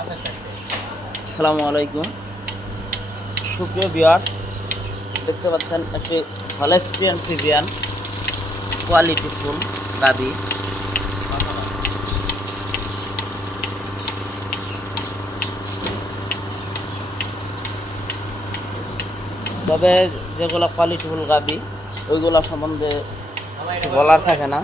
আসসালামু আলাইকুম। সুপ্রিয় বিয়ার দেখতে পাচ্ছেন একটি হলেস্টিয়ান ফিজিয়ান কোয়ালিটি ফুল দাবি। তবে যেগুলো কোয়ালিটি ফুল গাবি ওইগুলো সম্বন্ধে বলার থাকে না।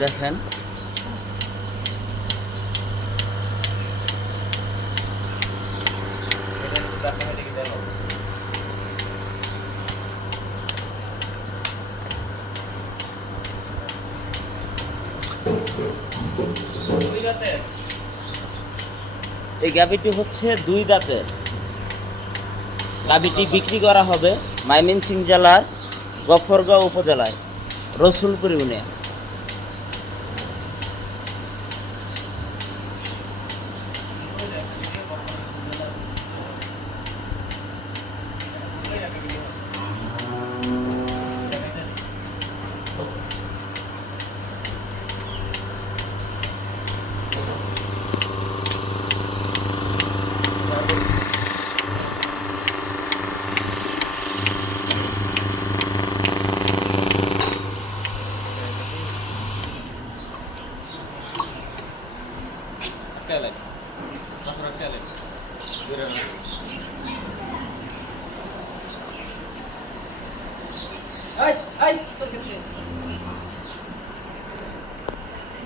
দেখেন। এই গাবিটি হচ্ছে দুই দাঁতের। গাবিটি বিক্রি করা হবে ময়মনসিং জেলার গফরগাঁও উপজেলায় রসুলপুর ইউনিয়ন। তোর ক্ষেত্রে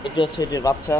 এটি হচ্ছে এটির বাচ্চা।